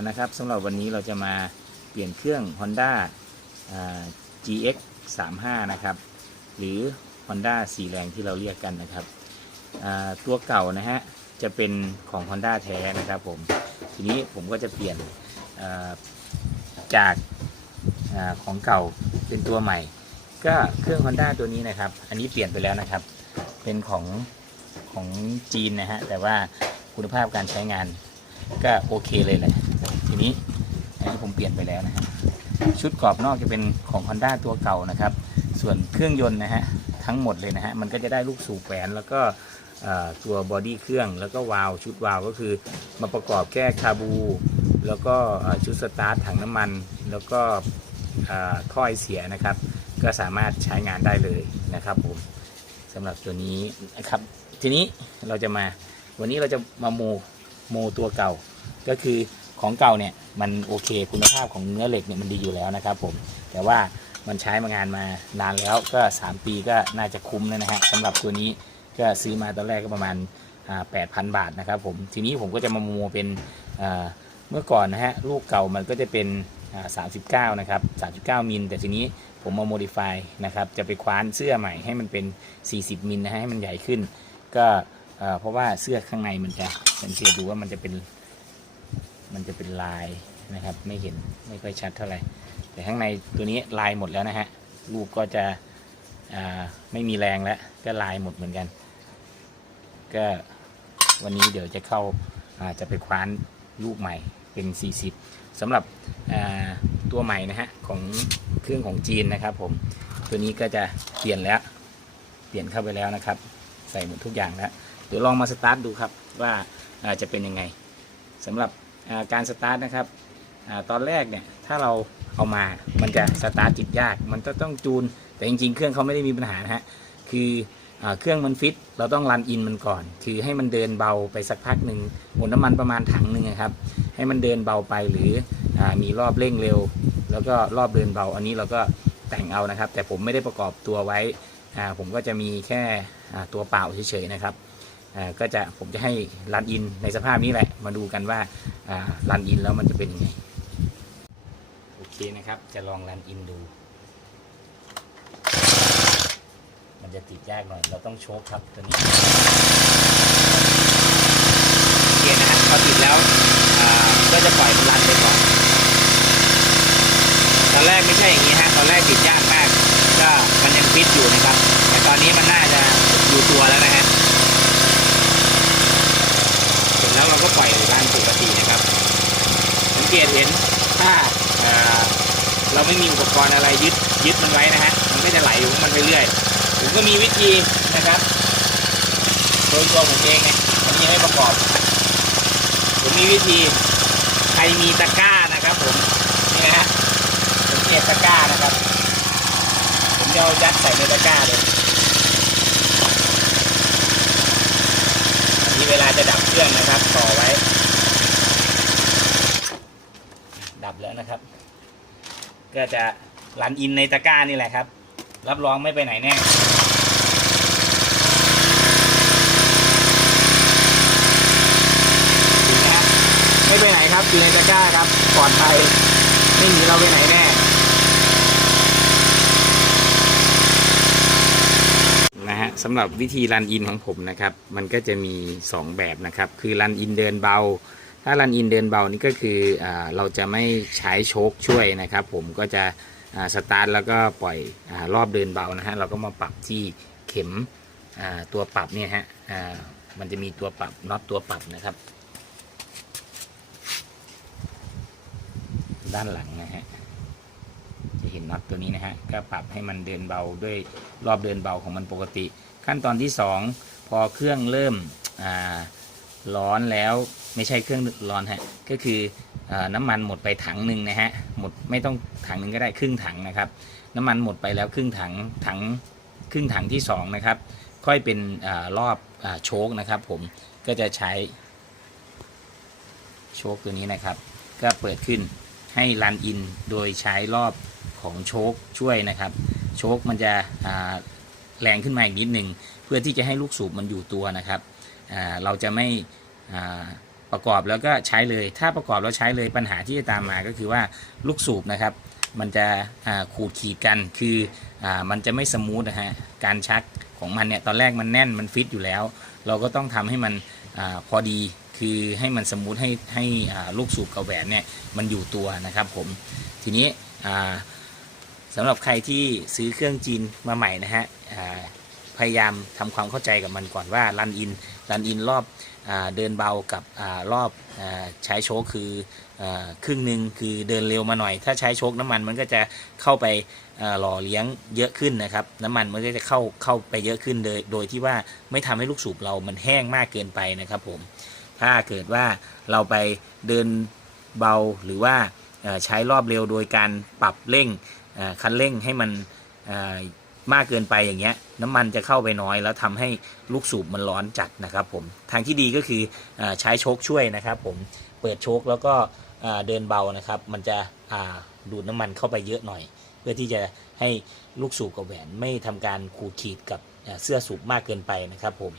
นะครับสำหรับวันนี้เราจะมาเปลี่ยนเครื่อง Honda อ่า GX 35นะครับ หรือ Honda 4แรงที่เราเรียกกันนะครับตัวเก่านะฮะจะเป็นของ Honda แท้นะครับผม ทีนี้ผมก็จะเปลี่ยนจากอของเก่าเป็นตัวใหม่ ก็เครื่อง Honda ตัวนี้นะครับ อันนี้เปลี่ยนไปแล้วนะครับ เป็นของของจีนนะฮะ แต่ว่าคุณภาพการใช้งานก็โอเคเลยแหละ อันนี้ผมเปลี่ยนไปแล้วนะฮะชุดกรอบนอกจะเป็นของ Honda ตัวเก่านะครับ ส่วนเครื่องยนต์นะฮะทั้งหมดเลยนะฮะมันก็จะได้ลูกสูบแหวนแล้วก็ตัวบอดี้เครื่องแล้วก็วาล์วชุดวาล์วก็คือมาประกอบแก้คาบู แล้วก็ชุดสตาร์ทถังน้ำมัน แล้วก็เอ่อท่อไอเสียนะครับ ก็สามารถใช้งานได้เลยนะครับผมสำหรับตัวนี้นะครับ ทีนี้เราจะมาวันนี้เราจะมาโมโมตัวเก่าก็คือ ของเก่าเนี่ยมันโอเคคุณภาพของเนื้อเหล็กเนี่ยมันดีอยู่แล้วนะครับผมแต่ว่ามันใช้มางานมานานแล้วก็ 3 ปีก็น่าจะคุ้มแล้วนะฮะสำหรับตัวนี้ก็ซื้อมาตอนแรกก็ประมาณแปดพันบาทนะครับผมทีนี้ผมก็จะมาโมเป็นเมื่อก่อนนะฮะลูกเก่ามันก็จะเป็นอ่า39นะครับ39มิลแต่ทีนี้ผมมาโมดิฟายนะครับจะไปคว้านเสื้อใหม่ให้มันเป็น 40มิลนะฮะให้มันใหญ่ขึ้น ก็เอ่อเพราะว่าเสื้อข้างในมันจะสังเกตดูว่ามันจะเป็น มันจะเป็นลายนะครับ ไม่เห็นไม่ค่อยชัดเท่าไหร่ แต่ข้างในตัวนี้ลายหมดแล้วนะฮะลูกก็จะไม่มีแรงแล้ว ก็ลายหมดเหมือนกัน ก็วันนี้เดี๋ยวจะเข้าาจะไปคว้านลูกใหม่เป็น 40สำหรับตัวใหม่นะฮะของเครื่องของจีนนะครับผมตัวนี้ก็จะเปลี่ยนแล้วเปลี่ยนเข้าไปแล้วนะครับ ใส่หมดทุกอย่างแล้วเดี๋ยวลองมาสตาร์ทดูครับว่าาจะเป็นยังไงสำหรับ การสตาร์ทนะครับอตอนแรกเนี่ยถ้าเราเอามามันจะสตาร์ทติดยาก มันจะต้องจูน แต่จริง ๆ เครื่องเขาไม่ได้มีปัญหานะฮะคืออเครื่องมันฟิต เราต้องรันอินมันก่อน คือให้มันเดินเบาไปสักพักหนึ่งหมดน้ำมันประมาณถังหนึ่งครับ ให้มันเดินเบาไปหรืออมีรอบเร่งเร็ว แล้วก็รอบเดินเบา อันนี้เราก็แต่งเอานะครับ แต่ผมไม่ได้ประกอบตัวไว้ผมก็จะมีแค่ตัวเปล่าเฉยๆนะครับ ก็จะผมจะให้รันอินในสภาพนี้แหละ มาดูกันว่ารันอินแล้วมันจะเป็นยังไง โอเคนะครับ จะลองรันอินดู มันจะติดยากหน่อย เราต้องโชคครับตัวนี้โอเคนะครับพอติดแล้วก็จะปล่อยมันรันไปก่อน ตอนแรกไม่ใช่อย่างนี้ฮะ ตอนแรกติดยากมาก ก็มันยังฟิตอยู่นะครับ แต่ตอนนี้มันน่าจะอยู่ตัวแล้วนะฮะ เสร็จแล้วเราก็ปล่อยตามปกตินะครับ สัง เกตเห็นถ้าเอ่อเราไม่มีอุปกรณ์อะไรยึดยึดมันไว้นะฮะมันก็จะไหลของมันไปเรื่อยผมก็มีวิธีนะครับโดยตัวผมเองเนี่ยวันนี้ให้ประกอบผมมีวิธีใครมีตะกร้านะครับผมนี่นะฮะสังเกตตะกร้านะครับ ผมจะเอายัดใส่ในตะกร้าเลย อันนี้เวลาจะดับเครื่องนะครับ ต่อไว้ ดับแล้วนะครับ ก็จะรันอินในตะกร้านี่แหละครับ รับรองไม่ไปไหนแน่ไม่ไปไหนครับอยู่ในตะกร้าครับปลอดภัยไม่หนีเราไปไหนแน่นะฮะสำหรับวิธีรันอินของผมนะครับ มันก็จะมี 2 แบบนะครับ คือรันอินเดินเบา ถ้ารันอินเดินเบานี่ก็คืออเราจะไม่ใช้โชคช่วยนะครับผมก็จะสตาร์ทแล้วก็ปล่อยอรอบเดินเบานะฮะเราก็มาปรับที่เข็มตัวปรับเนี่ยฮะมันจะมีตัวปรับน็อตตัวปรับนะครับ ด้านหลังนะฮะจะเห็นน็อตตัวนี้นะฮะก็ปรับให้มันเดินเบาด้วยรอบเดินเบาของมันปกติ ขั้นตอนที่ 2 พอเครื่องเริ่มอ่า ร้อนแล้วไม่ใช่เครื่องร้อนฮะก็คืออน้ำมันหมดไปถังหนึ่งนะฮะหมดไม่ต้องถังหนึ่งก็ได้ครึ่งถังนะครับ น้ำมันหมดไปแล้วครึ่งถังถังครึ่งถังที่สองนะครับ ค่อยเป็นอรอบอโชคนะครับ ผมก็จะใช้โชคตัวนี้นะครับ ก็เปิดขึ้นให้รันอินโดยใช้รอบของโชคช่วยนะครับ โชคมันจะแรงขึ้นมาอีกนิดหนึ่งเพื่อที่จะให้ลูกสูบมันอยู่ตัวนะครับ เราจะไม่ประกอบแล้วก็ใช้เลย ถ้าประกอบแล้วใช้เลยปัญหาที่จะตามมาก็คือว่าลูกสูบนะครับ มันจะขูดขีดกันคืออมันจะไม่สมูทนะฮะการชักของมันเนี่ยตอนแรกมันแน่นมันฟิตอยู่แล้ว เราก็ต้องทำให้มันอพอดีคือให้มันสมูทให้ให้ลูกสูบกับแหวนเนี่ยมันอยู่ตัวนะครับผมทีนี้อ่าสำหรับใครที่ซื้อเครื่องจีนมาใหม่นะฮะ ยายามทำความเข้าใจกับมันก่อนว่ารันอินรันอินรอบเดินเบากับอรอบใช้โชคคือครึ่งหนึ่งคือเดินเร็วมาหน่อย ถ้าใช้โชคน้ำมันมันก็จะเข้าไปหล่อเลี้ยงเยอะขึ้นนะครับ น้ำมันมันก็จะเข้าเข้าไปเยอะขึ้นโดยโดยที่ว่าไม่ทำให้ลูกสูบเรามันแห้งมากเกินไปนะครับผมถ้าเกิดว่าเราไปเดินเบาหรือว่าใช้รอบเร็วโดยการปรับเร่งคันเร่งให้มัน มากเกินไปอย่างเงี้ย น้ำมันจะเข้าไปน้อย แล้วทำให้ลูกสูบมันร้อนจัดนะครับผมทางที่ดีก็คืออใช้โชคช่วยนะครับ ผมเปิดโชคแล้วก็เดินเบานะครับ มันจะดูดน้ำมันเข้าไปเยอะหน่อย เพื่อที่จะให้ลูกสูบกับแหวนไม่ทำการขูดขีดกับเสื้อสูบมากเกินไปนะครับผม